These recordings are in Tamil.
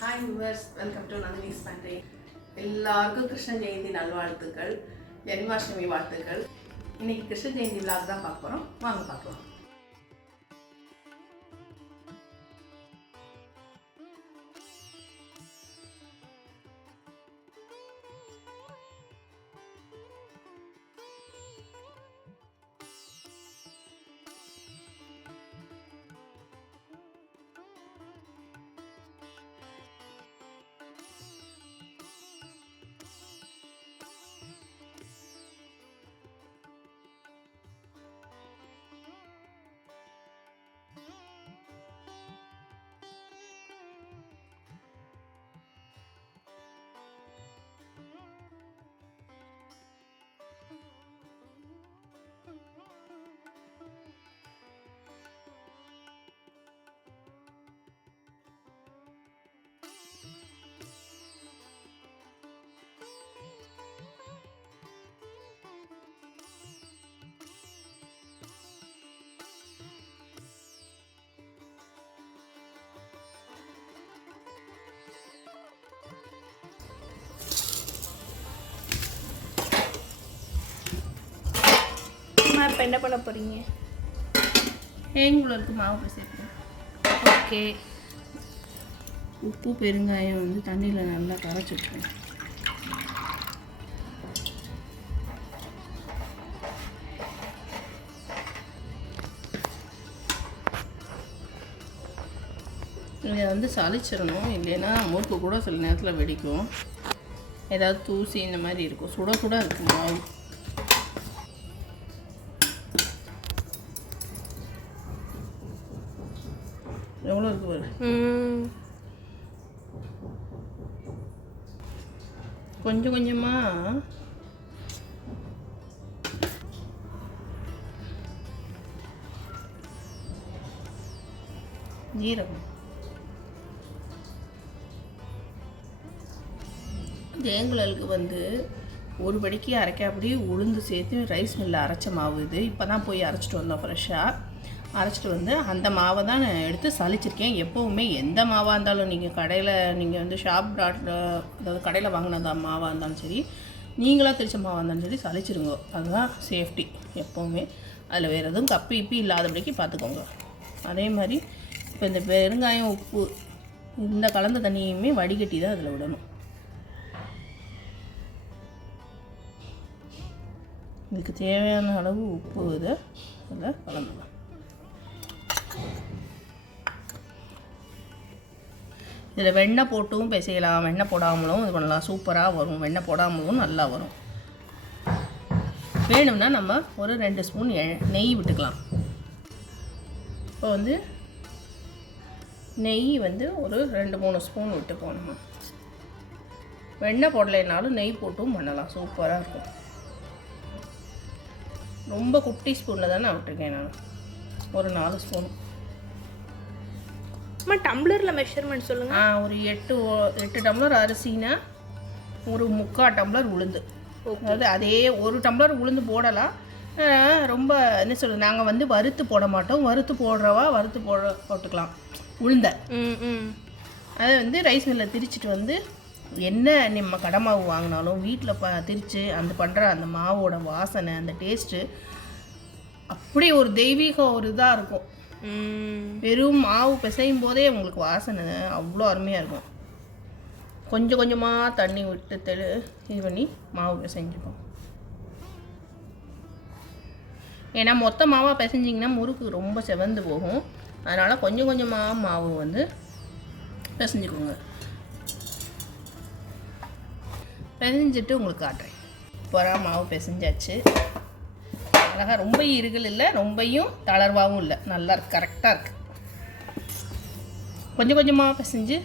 Hi yours welcome to Nandini's Sunday எல்லாருக்கும் கிருஷ்ண ஜெயந்தி நல்வாழ்த்துக்கள் ஜென்மாஷ்டமி வாழ்த்துக்கள். இன்னைக்கு கிருஷ்ண ஜெயந்தி விழாக் தான் பார்க்க போகிறோம் வாங்க பார்க்கலாம். இப்போ என்ன பண்ண போகிறீங்க தேங்குளருக்கு மாவு பிசைப்போம் ஓகே. உப்பு பெருங்காயம் வந்து தண்ணியில் நல்லா கரைச்சி வச்சுக்கணும் இதை வந்து சளிச்சிடணும். இல்லைன்னா முறுக்கு கூட சில நேரத்தில் வெடிக்கும். ஏதாவது தூசி இந்த மாதிரி இருக்கும். சுட சுட இருக்கும் மாவு. எவ்வளோ இருக்கு பாரு. கொஞ்சம் கொஞ்சமாக ஜீரகம். தேங்குழலுக்கு வந்து ஒரு படிக்கு அரைக்காப்படி உளுந்து சேர்த்து ரைஸ் மில்லில் அரைச்ச மாவு இது. இப்போ தான் போய் அரைச்சிட்டு வந்தோம் ஃப்ரெஷ்ஷாக அரைச்சிட்டு வந்து அந்த மாவை தான் நான் எடுத்து சலிச்சிருக்கேன் எப்போவுமே எந்த மாவாக இருந்தாலும் நீங்கள் கடையில் நீங்கள் வந்து ஷாப் டாட் அதாவது கடையில் வாங்கினதா மாவாக இருந்தாலும் சரி நீங்களாக திரிச்ச மாவாக இருந்தாலும் சரி சலிச்சிருங்க அதுதான் சேஃப்டி எப்போவுமே. அதில் வேறு எதுவும் கப்பி இப்பி இல்லாதபடிக்கு பார்த்துக்கோங்க அதே மாதிரி இப்போ இந்த பெருங்காயம் உப்பு இந்த கலந்த தண்ணியுமே வடிகட்டி தான் அதில் விடணும். இதுக்கு தேவையான அளவு உப்பு இதை அதில் கலந்துக்கலாம். இதில் வெண்ணெய் போட்டும் பிசையலாம் வெண்ணெய் போடாமலும் இது பண்ணலாம். சூப்பராக வரும். வெண்ணெய் போடாமலும் நல்லா வரும். வேணும்னா நம்ம ஒரு ரெண்டு ஸ்பூன் எ- நெய் விட்டுக்கலாம். இப்போ வந்து நெய் வந்து ஒரு ரெண்டு மூணு ஸ்பூன் விட்டு போகணும் வெண்ணெய் போடலைனாலும் நெய் போட்டும் பண்ணலாம். சூப்பராக இருக்கும். ரொம்ப குட்டி ஸ்பூனில் தான் நான் விட்டுருக்கேன் நான். ஒரு நாலு ஸ்பூன். அம்மா டம்ளரில் மெஷர்மெண்ட் சொல்லுங்கள் ஆ ஒரு எட்டு எட்டு டம்ளர் அரிசினா ஒரு முக்கால் டம்ளர் உளுந்து. அதாவது அதே ஒரு டம்ளர் உளுந்து போடலாம். ரொம்ப என்ன சொல்கிறது நாங்கள் வந்து வறுத்து போட மாட்டோம். வறுத்து போடுறவா வறுத்து போட போட்டுக்கலாம். உளுந்தை. ம் ம். அதை வந்து ரைஸ் மில்லில் திரிச்சிட்டு வந்து என்ன நம்ம கடை மாவு வாங்கினாலும் வீட்டில் ப திரித்து அந்த பண்ணுற அந்த மாவோட வாசனை அந்த டேஸ்ட்டு அப்படி ஒரு தெய்வீக ஒரு இதாக இருக்கும். வெறும் மாவு பிசையும் போதே உங்களுக்கு வாசனை அவ்வளோ அருமையாக இருக்கும். கொஞ்சம் கொஞ்சமாக தண்ணி விட்டு தெளி இது பண்ணி மாவு பிசைஞ்சுப்போம். ஏன்னா மொத்த மாவாக பிசைஞ்சிங்கன்னா முறுக்கு ரொம்ப செவந்து போகும். அதனால் கொஞ்சம் கொஞ்சமாக மாவு வந்து பிசைஞ்சுக்கோங்க. பிசைஞ்சிட்டு உங்களுக்கு காட்டுறேன். சூப்பராக மாவு பிசைஞ்சாச்சு. அழகாக ரொம்ப இருகல் இல்லை ரொம்பையும் தளர்வாகவும் இல்லை. நல்லா கரெக்டாக இருக்குது கொஞ்சம் கொஞ்சமாக பிசைஞ்சு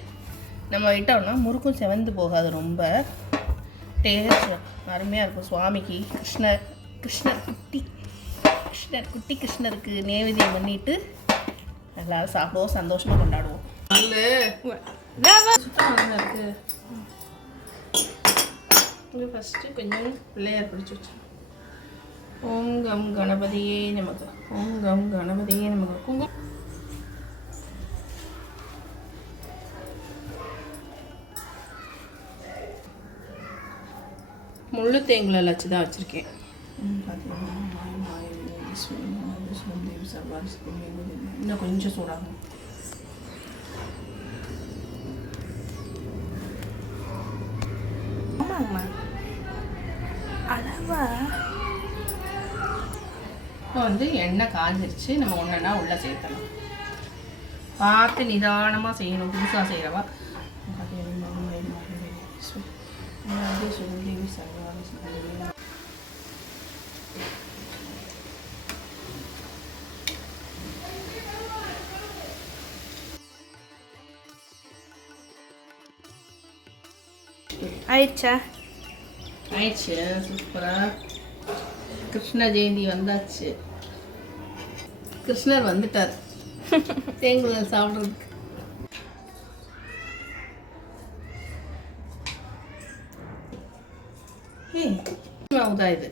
நம்ம விட்டோம்னா முறுக்கும் செவந்து போகாது ரொம்ப. டேஸ்ட் அருமையாக இருக்கும். சுவாமிக்கு கிருஷ்ணர் கிருஷ்ணர் குட்டி கிருஷ்ணர் குட்டி கிருஷ்ணருக்கு நேவேதியம் பண்ணிட்டு நல்லா சாப்பிடுவோம் சந்தோஷமாக கொண்டாடுவோம். இருக்கு ஃபஸ்ட்டு கொஞ்சம் பிள்ளையார் பிடிச்சி வச்சு ஓம் கம் கணபதியே நமக்கு ஓம் கம் கணபதியே நமக்கு குங்கும் முள்ளு தேங்கலில் வச்சு தான் வச்சுருக்கேன். இன்னும் கொஞ்சம் சூடாகும். ஆமாங்கம்மா. அளவா இப்போ வந்து எண்ணெய் காஞ்சிருச்சு நம்ம ஒன்றா உள்ளே சேர்த்தலாம் பார்த்து நிதானமாக செய்யணும் புதுசாக செய்கிறவா ஆயிடுச்சா? ஆயிடுச்சு சூப்பராக கிருஷ்ண ஜெயந்தி வந்தாச்சு. கிருஷ்ணர் வந்துட்டார். தேங்குழல் சாப்பிட்றதுக்கு. மாவு தான் இது.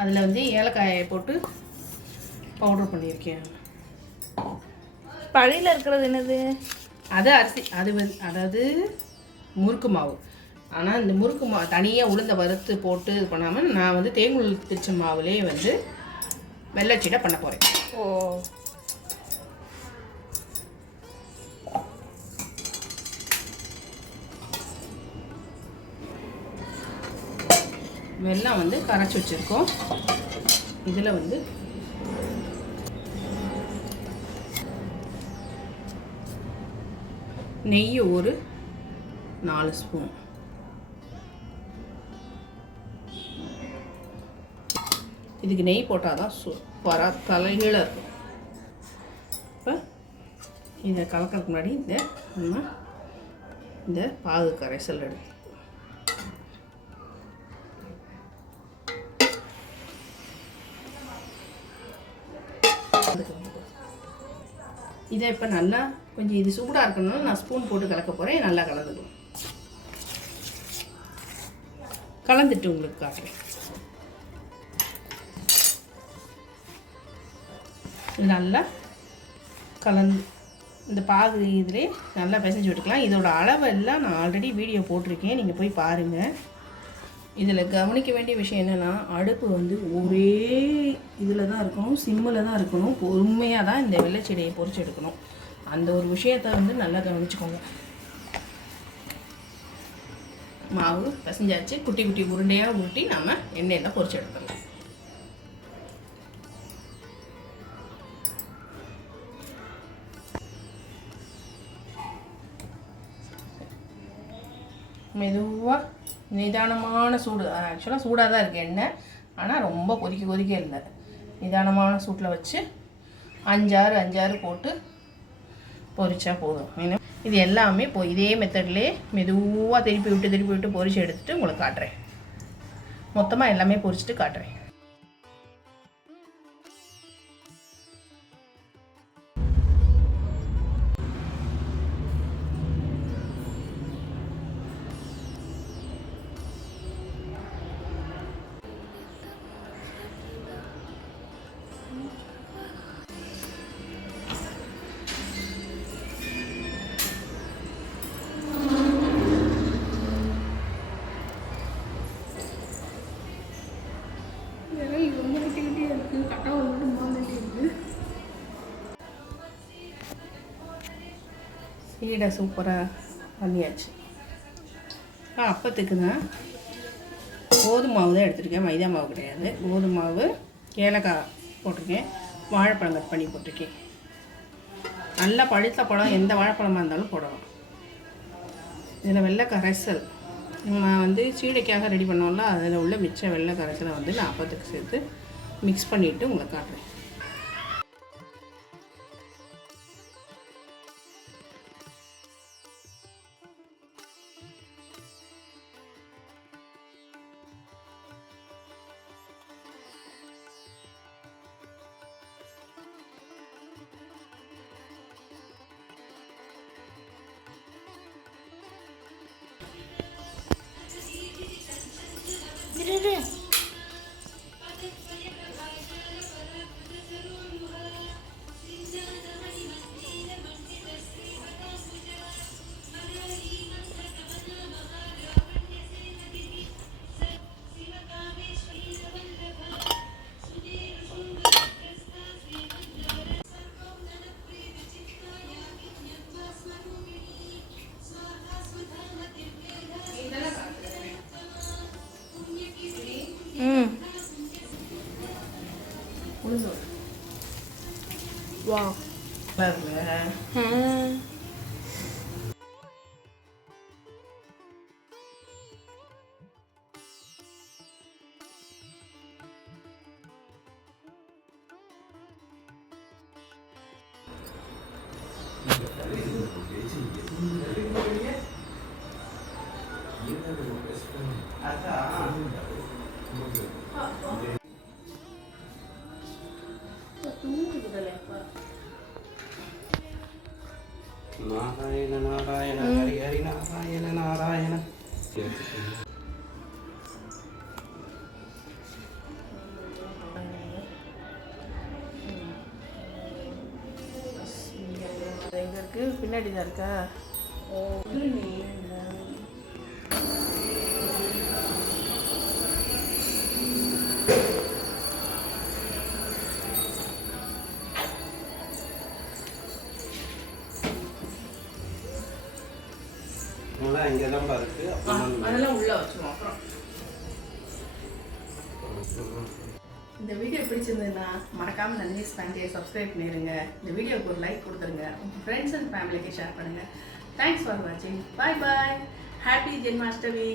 அதில் வந்து ஏலக்காயை போட்டு பவுடர் பண்ணியிருக்கேன். பழையில இருக்கிறது என்னது? அது அரிசி. அது வந்து அதாவது முறுக்கு மாவு. ஆனால் இந்த முறுக்கு மாவு தனியாக உளுந்த வறுத்து போட்டு இது பண்ணாமல் நான் வந்து தேங்குழல் திரிச்ச மாவுலேயே வந்து வெள்ளச்சீடை பண்ண போகிறேன் ஓ வெல்லம் வந்து கரைச்சி வச்சுருக்கோம். இதில் வந்து நெய் ஒரு நாலு ஸ்பூன். இதுக்கு நெய் போட்டால் தான் சூப்பராக தலைகீழ இருக்கும். இப்போ இதை கலக்கிறதுக்கு முன்னாடி இந்த நம்ம இந்த பாகு கரைசல் எடுத்து. இதை இப்போ நல்லா கொஞ்சம் இது சூடாக இருக்கணும்னா நான் ஸ்பூன் போட்டு கலக்க போகிறேன் நல்லா கலந்துக்கணும் கலந்துட்டு உங்களுக்கு காட்டுறேன். நல்லா கலந்து இந்த பாகு இதிலே நல்லா பிசைஞ்சு விட்டுக்கலாம் இதோட அளவெல்லாம் நான் ஆல்ரெடி வீடியோ போட்டிருக்கேன். நீங்கள் போய் பாருங்கள் இதில் கவனிக்க வேண்டிய விஷயம் என்னென்னா அடுப்பு வந்து ஒரே இதில் தான் இருக்கணும். சிம்மில் தான் இருக்கணும். பொறுமையாக தான் இந்த வெள்ளைச்செடியை பொறிச்சு எடுக்கணும். அந்த ஒரு விஷயத்தை வந்து நல்லா கவனிச்சுக்கோங்க. மாவு பசஞ்சாச்சு. குட்டி குட்டி உருண்டையாக உருட்டி நம்ம எண்ணெயில் பொறிச்சு எடுத்துடலாம். மெதுவாக நிதானமான சூடு. ஆக்சுவலாக சூடாக தான் இருக்குது எண்ணெய். ஆனால் ரொம்ப கொதிக்க கொதிக்க இல்லை. நிதானமான சூட்டில் வச்சு அஞ்சாறு அஞ்சாறு போட்டு பொரிச்சா போதும். இது எல்லாமே இப்போ இதே மெத்தட்லேயே மெதுவாக திருப்பி விட்டு திருப்பி விட்டு பொரிச்சு எடுத்துகிட்டு உங்களுக்கு காட்டுறேன். மொத்தமாக எல்லாமே பொரிச்சிட்டு காட்டுறேன். ரொம்ப குட்டி குட்டியாக இருக்குது கட்டாவில் மட்டும் இருக்குது சீடை சூப்பராக பண்ணியாச்சு. ஆ அப்பத்துக்கு தான் கோதுமை மாவு தான் எடுத்துருக்கேன். மைதா மாவு கிடையாது. கோதுமை மாவு ஏலக்காய் போட்டிருக்கேன். வாழைப்பழம் கட் பண்ணி போட்டிருக்கேன். நல்லா பழுத்த பழம் எந்த வாழைப்பழமாக இருந்தாலும் போடலாம். இதில் வெள்ளை கரைசல் நம்ம வந்து சீடைக்காக ரெடி பண்ணோம்ல அதில் உள்ள மிச்ச வெள்ளை கரைசலை வந்து நான் அப்பத்துக்கு சேர்த்து மிக்ஸ் பண்ணிவிட்டு உங்களை காட்டுறேன். Tchururu. 모르는. 와. 왜 왜? 음. 아까 நாராயண நாராயண ஹரி ஹரி நாராயண நாராயண பின்னாடி தான் இருக்கா அதெல்லாம் இங்கே தான் அப்புறம் அதெல்லாம் உள்ள வச்சுருவோம் அப்புறம். இந்த வீடியோ பிடிச்சிருந்ததுன்னா மறக்காம நந்தினிஸ் ஃபேமிலியை சப்ஸ்கிரைப் பண்ணிடுங்க இந்த வீடியோவுக்கு ஒரு லைக் கொடுத்துருங்க. உங்கள் ஃப்ரெண்ட்ஸ் அண்ட் ஃபேமிலிக்கு ஷேர் பண்ணுங்கள் தேங்க்ஸ் ஃபார் வாட்சிங் பாய் பாய் ஹாப்பி ஜென்மாஷ்டமி